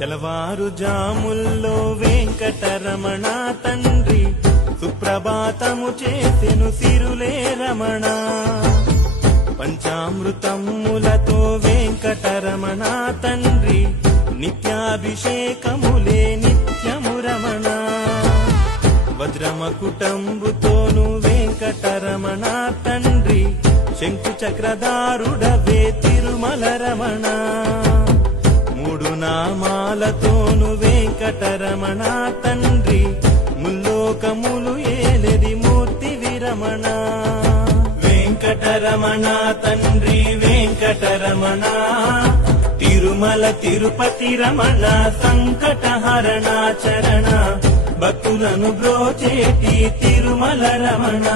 తెలవారు జాముల్లో వెంకటరమణ తండ్రి సుప్రభాతము చేసెను సిరులే రమణ. పంచామృతములతో వెంకటరమణ తండ్రి నిత్యాభిషేకములే నిత్యము రమణ. వజ్రమకుటంబుతోను వెంకటరమణ తండ్రి శంకు చక్రధారుడవే తిరుమల రమణ. మూడు నామాలతోను వెంకటరమణ తండ్రి ముల్లోకములు ఏలెది మూర్తి విరమణ. వెంకటరమణ తండ్రి వెంకటరమణ తిరుమల తిరుపతి రమణ సంకటహరణ చరణ భక్తులను బ్రోచేటి తిరుమల రమణ.